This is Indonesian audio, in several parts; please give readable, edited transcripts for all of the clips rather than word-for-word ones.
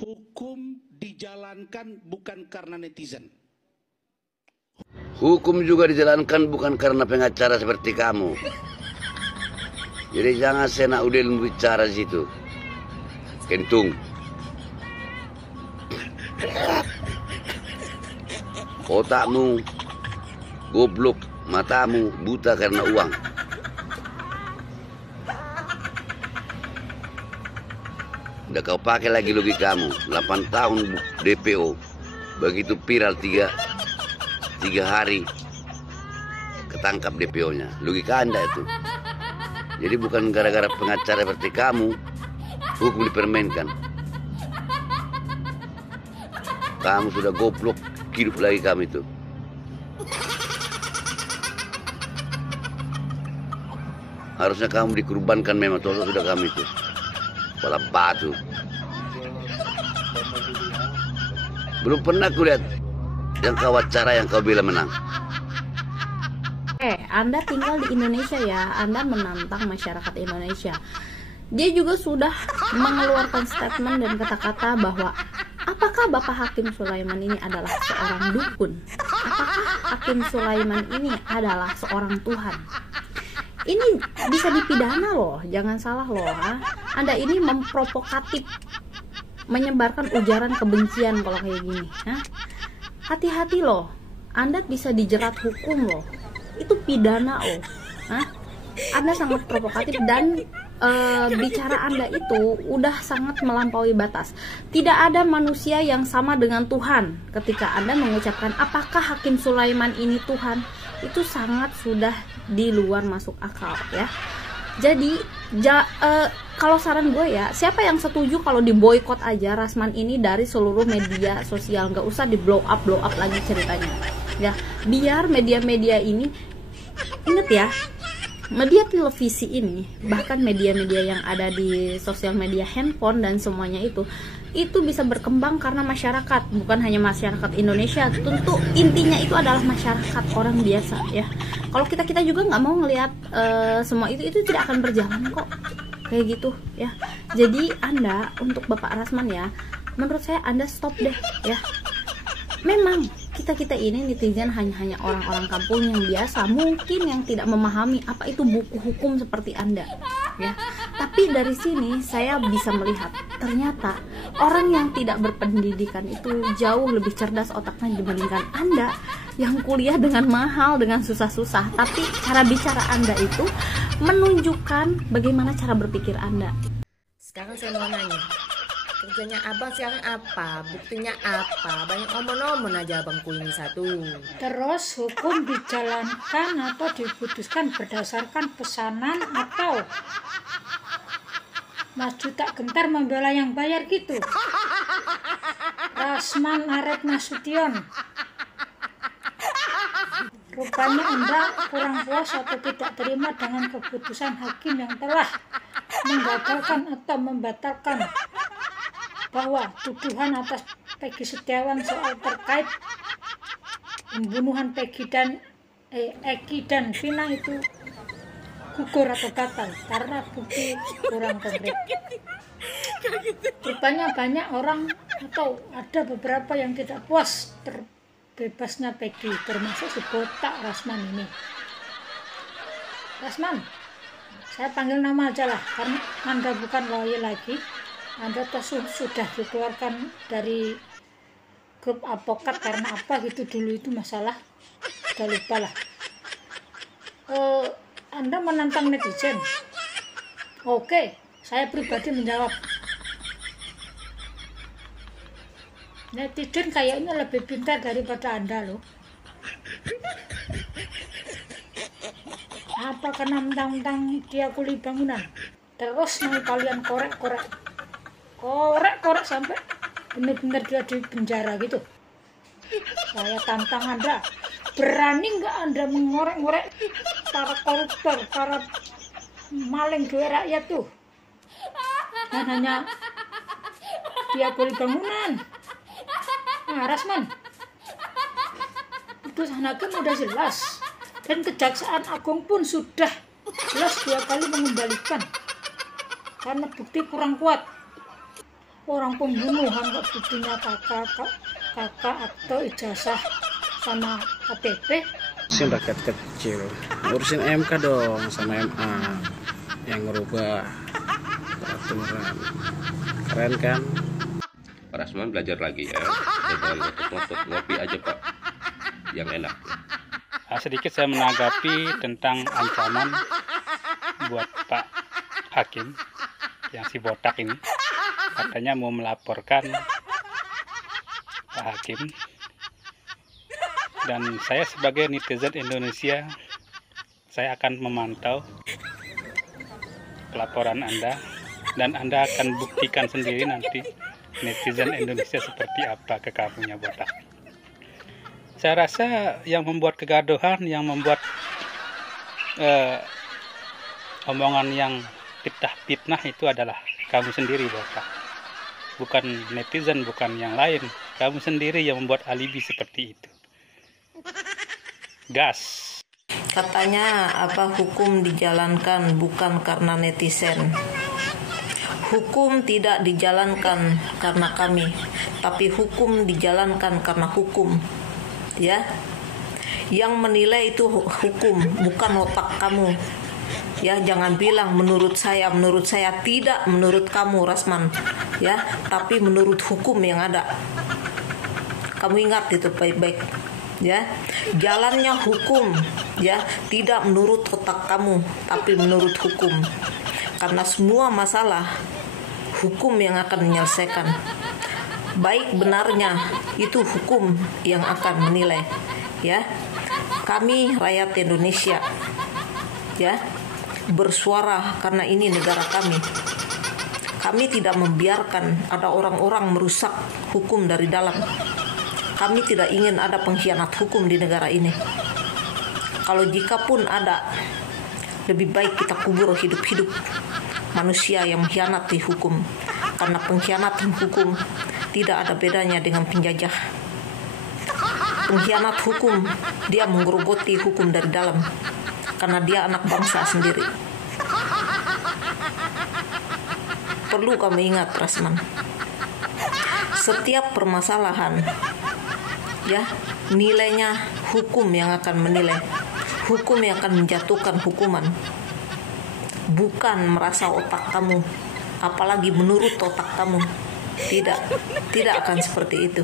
Hukum dijalankan bukan karena netizen. Hukum juga dijalankan bukan karena pengacara seperti kamu. Jadi jangan sena udel bicara di situ. Kentung. Otakmu goblok, matamu buta karena uang. Udah kau pakai lagi logikamu. 8 tahun DPO. Begitu viral 3 hari ketangkap DPO-nya. Logika Anda itu. Jadi bukan gara-gara pengacara seperti kamu hukum dipermainkan. Kamu sudah goblok, hidup lagi kamu itu. Harusnya kamu dikorbankan memang, sudah kamu itu. Kepala batu. Belum pernah kulihat yang kau wawancara yang kau bilang menang. Anda tinggal di Indonesia ya, Anda menantang masyarakat Indonesia. Dia juga sudah mengeluarkan statement dan kata-kata bahwa apakah Bapak Hakim Sulaiman ini adalah seorang dukun? Apakah Hakim Sulaiman ini adalah seorang Tuhan? Ini bisa dipidana loh, jangan salah loh. Anda ini memprovokatif, menyebarkan ujaran kebencian kalau kayak gini. Hati-hati loh, Anda bisa dijerat hukum loh. Itu pidana loh. Anda sangat provokatif dan bicara Anda itu udah sangat melampaui batas. Tidak ada manusia yang sama dengan Tuhan. Ketika Anda mengucapkan apakah Hakim Sulaiman ini Tuhan, itu sangat sudah di luar masuk akal ya. Jadi kalau saran gue ya, siapa yang setuju kalau diboykot aja Rasman ini dari seluruh media sosial, nggak usah di blow up lagi ceritanya ya, biar media-media ini, inget ya, media televisi ini, bahkan media-media yang ada di sosial media handphone dan semuanya itu bisa berkembang karena masyarakat, bukan hanya masyarakat Indonesia. Tentu intinya itu adalah masyarakat orang biasa ya. Kalau kita juga nggak mau ngelihat semua itu tidak akan berjalan kok kayak gitu ya. Jadi Anda, untuk Bapak Rasman ya, menurut saya Anda stop deh ya. Memang kita ini netizen hanya orang-orang kampung yang biasa, mungkin yang tidak memahami apa itu buku hukum seperti Anda ya. Tapi dari sini saya bisa melihat ternyata orang yang tidak berpendidikan itu jauh lebih cerdas otaknya dibandingkan Anda yang kuliah dengan mahal, dengan susah-susah. Tapi cara bicara Anda itu menunjukkan bagaimana cara berpikir Anda. Sekarang saya mau nanya, kerjanya abang sekarang apa? Buktinya apa? Banyak omon-omon aja abangku ini satu. Terus hukum dijalankan atau diputuskan berdasarkan pesanan atau maju tak gentar membela yang bayar gitu. Rasman Arek Nasution. Rupanya Anda kurang puas atau tidak terima dengan keputusan hakim yang telah menggagalkan atau membatalkan bahwa tuduhan atas Peggy Setiawan soal terkait pembunuhan Peggy dan Eki dan Vina itu gugur atau batal karena bukti kurang konkret. Rupanya banyak orang atau ada beberapa yang tidak puas terbebasnya Peggy, termasuk si botak Rasman ini. Rasman, saya panggil nama aja lah karena Anda bukan lawyer lagi. Anda sudah dikeluarkan dari grup advokat karena apa gitu dulu itu masalah, udah lupa lah. Anda menantang netizen. Oke, saya pribadi menjawab. Netizen kayaknya lebih pintar daripada Anda loh. Apa karena mentang-mentang dia kuli bangunan? Terus mau kalian korek-korek sampai benar-benar dia di penjara gitu. Saya tantang Anda, berani nggak Anda mengorek-ngorek para koruptor, para maling duit rakyat tuh? Dan hanya dia kuli bangunan. Nah, Rasman, putusan hakim udah jelas dan Kejaksaan Agung pun sudah jelas 2 kali mengembalikan karena bukti kurang kuat. orang pembunuhan kok buktinya kakak atau ijazah sama KTP. Urusin rakyat kecil, urusin MK dong sama MA yang ngerubah peraturan. Keren kan? Pak Rasman belajar lagi ya, jangan ngotot-ngotot, ngopi aja Pak, yang enak. Sedikit saya menanggapi tentang ancaman buat Pak Hakim yang si botak ini, katanya mau melaporkan Pak Hakim. Dan saya sebagai netizen Indonesia, saya akan memantau pelaporan Anda, dan Anda akan buktikan sendiri nanti netizen Indonesia seperti apa ke kamunya botak. Saya rasa yang membuat kegaduhan, yang membuat omongan yang fitnah itu adalah kamu sendiri botak, bukan netizen, bukan yang lain. Kamu sendiri yang membuat alibi seperti itu. Gas. Katanya hukum dijalankan bukan karena netizen. Hukum tidak dijalankan karena kami, tapi hukum dijalankan karena hukum. Ya. Yang menilai itu hukum, bukan otak kamu. Ya, jangan bilang menurut saya tidak, menurut kamu Rasman. Ya, tapi menurut hukum yang ada. Kamu ingat itu baik-baik. Ya, jalannya hukum, ya, tidak menurut otak kamu, tapi menurut hukum. Karena semua masalah hukum yang akan menyelesaikan. Baik benarnya itu hukum yang akan menilai. Ya, kami rakyat Indonesia, ya, bersuara karena ini negara kami. Kami tidak membiarkan ada orang-orang merusak hukum dari dalam. Kami tidak ingin ada pengkhianat hukum di negara ini. Kalau jika pun ada, lebih baik kita kubur hidup-hidup manusia yang mengkhianati hukum. Karena pengkhianatan hukum tidak ada bedanya dengan penjajah. Pengkhianat hukum, dia menggerogoti hukum dari dalam. Karena dia anak bangsa sendiri. Perlu kamu ingat, Rasman. Setiap permasalahan, ya, nilainya hukum yang akan menilai, hukum yang akan menjatuhkan hukuman, bukan merasa otak kamu, apalagi menurut otak kamu. Tidak akan seperti itu.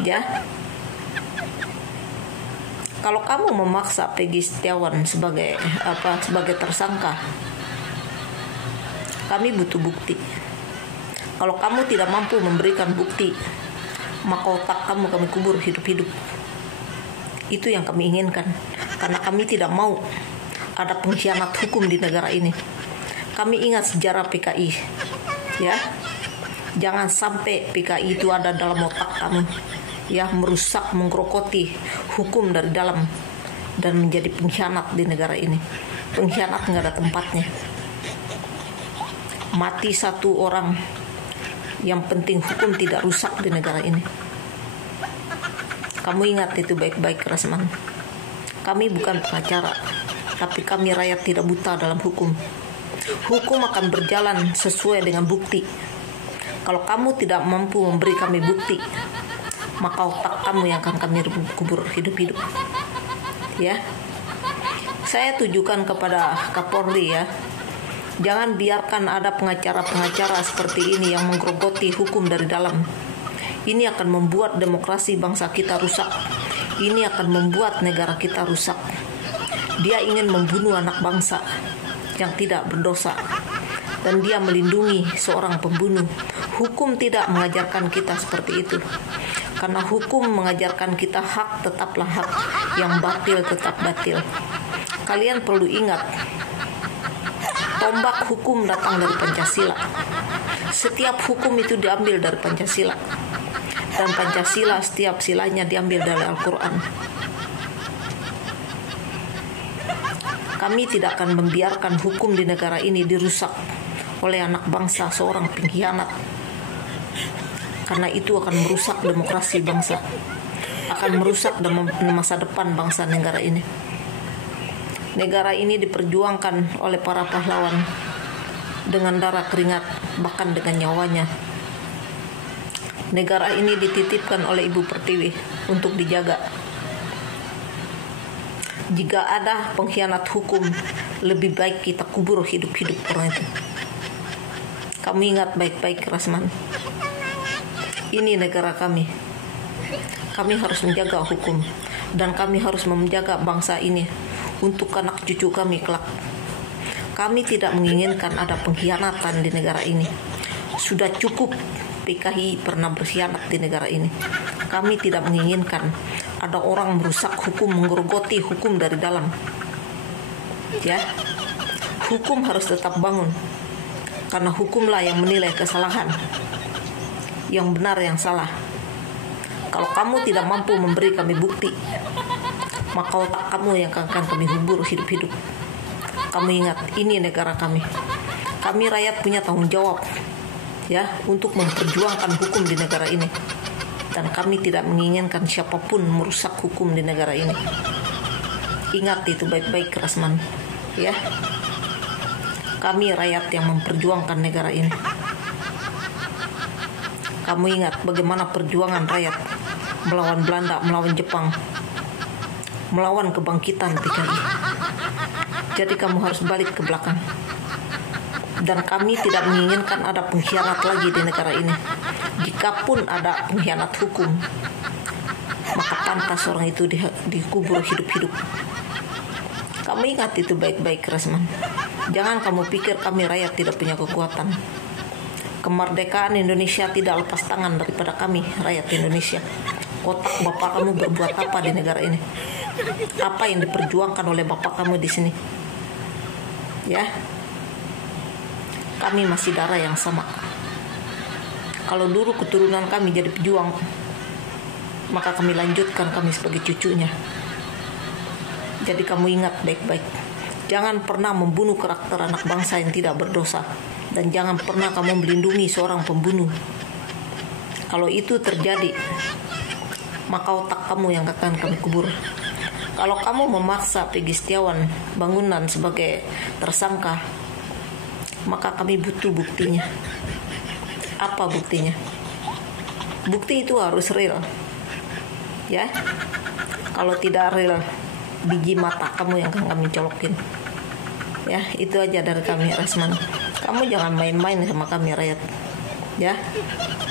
Ya, kalau kamu memaksa Peggy Setiawan sebagai tersangka, kami butuh bukti. Kalau kamu tidak mampu memberikan bukti, maka otak kamu kami kubur hidup-hidup. Itu yang kami inginkan. Karena kami tidak mau ada pengkhianat hukum di negara ini. Kami ingat sejarah PKI. Ya, jangan sampai PKI itu ada dalam otak kamu. Ya, merusak, menggerogoti hukum dari dalam dan menjadi pengkhianat di negara ini. Pengkhianat nggak ada tempatnya. Mati satu orang, yang penting hukum tidak rusak di negara ini. Kamu ingat itu baik-baik, Rasman. Kami bukan pengacara, tapi kami rakyat tidak buta dalam hukum. Hukum akan berjalan sesuai dengan bukti. Kalau kamu tidak mampu memberi kami bukti, maka otak kamu yang akan kami kubur hidup-hidup. Ya, saya tujukan kepada Kapolri, ya. Jangan biarkan ada pengacara-pengacara seperti ini yang menggerogoti hukum dari dalam. Ini akan membuat demokrasi bangsa kita rusak. Ini akan membuat negara kita rusak. Dia ingin membunuh anak bangsa yang tidak berdosa. Dan dia melindungi seorang pembunuh. Hukum tidak mengajarkan kita seperti itu. Karena hukum mengajarkan kita hak tetaplah hak, yang batil tetap batil. Kalian perlu ingat, tombak hukum datang dari Pancasila. Setiap hukum itu diambil dari Pancasila. Dan Pancasila setiap silanya diambil dari Al-Quran. Kami tidak akan membiarkan hukum di negara ini dirusak oleh anak bangsa seorang pengkhianat. Karena itu akan merusak demokrasi bangsa. Akan merusak masa depan bangsa negara ini. Negara ini diperjuangkan oleh para pahlawan dengan darah keringat, bahkan dengan nyawanya. Negara ini dititipkan oleh Ibu Pertiwi untuk dijaga. Jika ada pengkhianat hukum, lebih baik kita kubur hidup-hidup orang itu. Kamu ingat baik-baik, Rasman. Ini negara kami. Kami harus menjaga hukum, dan kami harus menjaga bangsa ini untuk anak cucu kami kelak. Kami tidak menginginkan ada pengkhianatan di negara ini. Sudah cukup PKI pernah berkhianat di negara ini. Kami tidak menginginkan ada orang merusak hukum, menggerogoti hukum dari dalam. Ya, hukum harus tetap bangun, karena hukumlah yang menilai kesalahan, yang benar, yang salah. Kalau kamu tidak mampu memberi kami bukti, maka otak kamu yang akan kami hubur hidup-hidup. Kamu ingat, ini negara kami. Kami rakyat punya tanggung jawab, ya, untuk memperjuangkan hukum di negara ini. Dan kami tidak menginginkan siapapun merusak hukum di negara ini. Ingat itu baik-baik, Rasman. Ya, kami rakyat yang memperjuangkan negara ini. Kamu ingat bagaimana perjuangan rakyat melawan Belanda, melawan Jepang, melawan kebangkitan PKI. Jadi kamu harus balik ke belakang. Dan kami tidak menginginkan ada pengkhianat lagi di negara ini. Jikapun ada pengkhianat hukum, maka pantas orang itu dikubur hidup-hidup. Kamu ingat itu baik-baik, Rasman. Jangan kamu pikir kami rakyat tidak punya kekuatan. Kemerdekaan Indonesia tidak lepas tangan daripada kami, rakyat Indonesia. Otak bapak kamu berbuat apa di negara ini? Apa yang diperjuangkan oleh bapak kamu di sini? Ya, kami masih darah yang sama. Kalau dulu keturunan kami jadi pejuang, maka kami lanjutkan kami sebagai cucunya. Jadi kamu ingat baik-baik. Jangan pernah membunuh karakter anak bangsa yang tidak berdosa. Dan jangan pernah kamu melindungi seorang pembunuh. Kalau itu terjadi, maka otak kamu yang akan kami kubur. Kalau kamu memaksa Peggy Setiawan Bangunan sebagai tersangka, maka kami butuh buktinya. Apa buktinya? Bukti itu harus real. Ya. Kalau tidak real, biji mata kamu yang akan kami colokin. Ya, itu aja dari kami, Rasman. Kamu jangan main-main sama kami rakyat. Ya.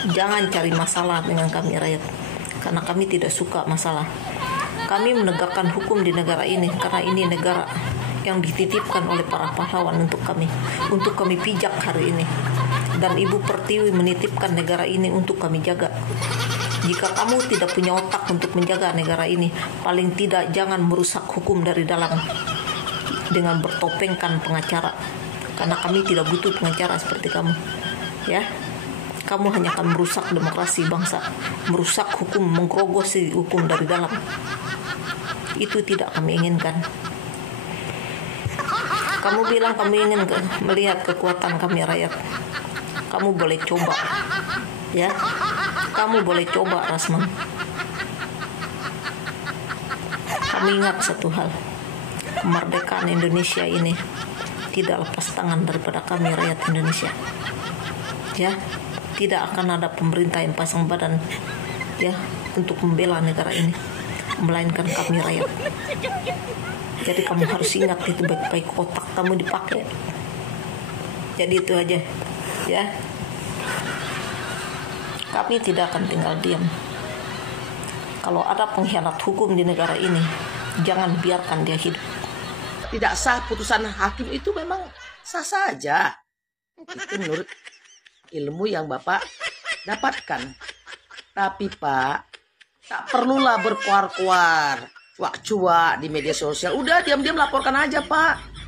Jangan cari masalah dengan kami rakyat. Karena kami tidak suka masalah. Kami menegakkan hukum di negara ini karena ini negara yang dititipkan oleh para pahlawan untuk kami pijak hari ini. Dan Ibu Pertiwi menitipkan negara ini untuk kami jaga. Jika kamu tidak punya otak untuk menjaga negara ini, paling tidak jangan merusak hukum dari dalam dengan bertopengkan pengacara. Karena kami tidak butuh pengacara seperti kamu. Ya, kamu hanya akan merusak demokrasi bangsa, merusak hukum, menggerogosi hukum dari dalam. Itu tidak kami inginkan. Kamu bilang kamu ingin melihat kekuatan kami rakyat. Kamu boleh coba. Ya. Kamu boleh coba, Rasman. Kamu ingat satu hal. Kemerdekaan Indonesia ini tidak lepas tangan daripada kami rakyat Indonesia. Ya. Tidak akan ada pemerintah yang pasang badan ya untuk membela negara ini, melainkan kami rakyat. Jadi kamu harus ingat itu baik-baik, otak kamu dipakai. Jadi itu aja, ya. Kami tidak akan tinggal diam. Kalau ada pengkhianat hukum di negara ini, jangan biarkan dia hidup. Tidak sah putusan hakim itu memang sah saja. Itu menurut ilmu yang Bapak dapatkan. Tapi Pak, tak perlulah berkuar-kuar, cuak-cuak di media sosial. Udah diam-diam laporkan aja Pak.